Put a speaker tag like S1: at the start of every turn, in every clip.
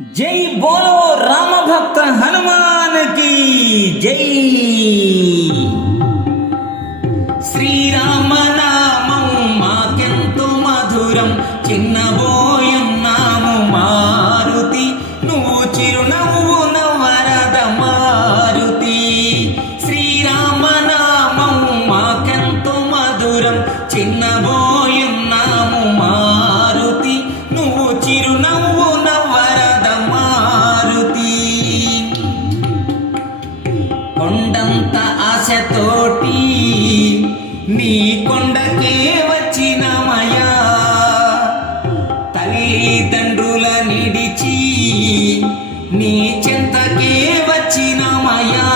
S1: జై బోలో రామభక్త హనుమానకి జై. శ్రీరామ నామం మాకెంతో మధురం చిన్నబోయన్నాము నీ కొండకే వచ్చినమయా తల్లిదండ్రుల నిడిచి నీ చెంతకే వచ్చినమయా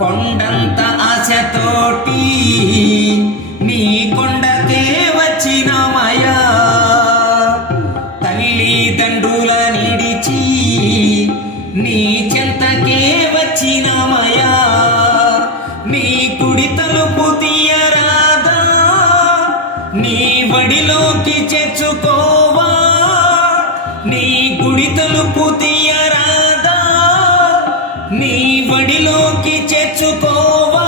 S1: కొండంత ఆశతోటి నీ కొండకే వచ్చినమయా కుడి తలుపు తీయరాదా? నీ బడిలోకి చేర్చుకోవా? నీ గుడి తలుపు తీయరాదా? నీ బడిలోకి చేర్చుకోవా?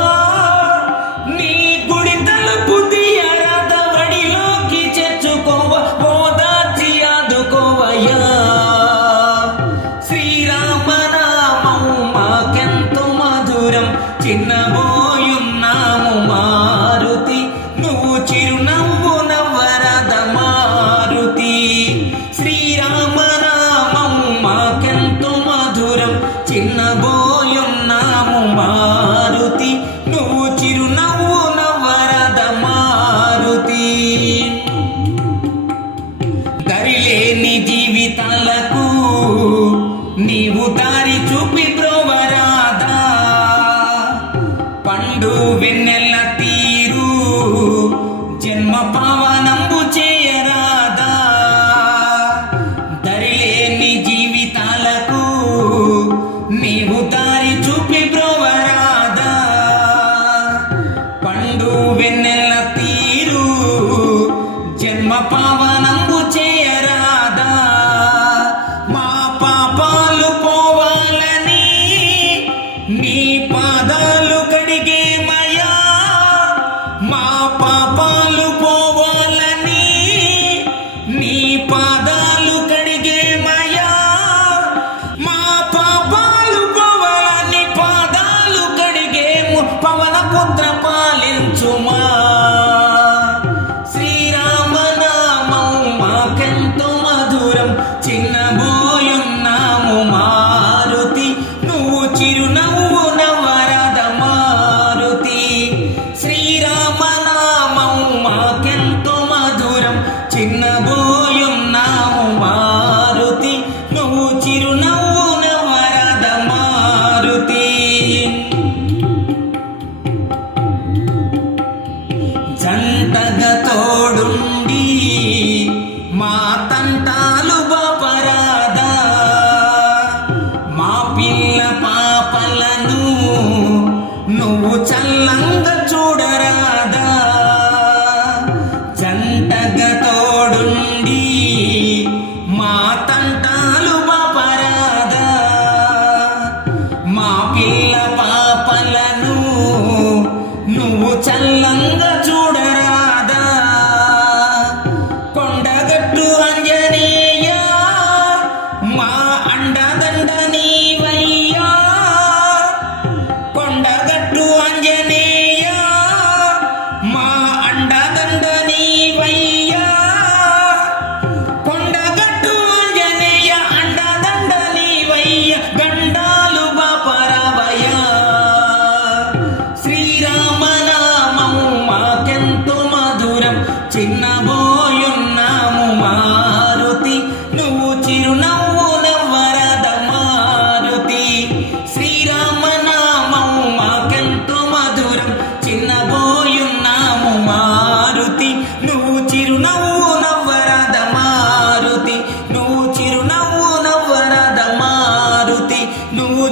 S1: నీ గుడి తలుపు తీయరాదా? బడిలోకి చేర్చుకోవా? ఓదాచి ఆదుకోవయ్యా. శ్రీరామనామం మాకెంతో మధురం చిన్న నందు వెన్నెల తీరు. జన్మ పావనంబు చేయరాదా మా పాపాలు పోవాలని నీ పాదాలు కడిగే మయా. మా పాపాలు పోవాలని నీ పాదాలు కడిగే మయా. మా పాపాలు పోవాలని పాదాలు కడిగేము. పవన పుత్ర பாலின் சுமார் పిల్ల పాపలను నువ్వు చల్లంగా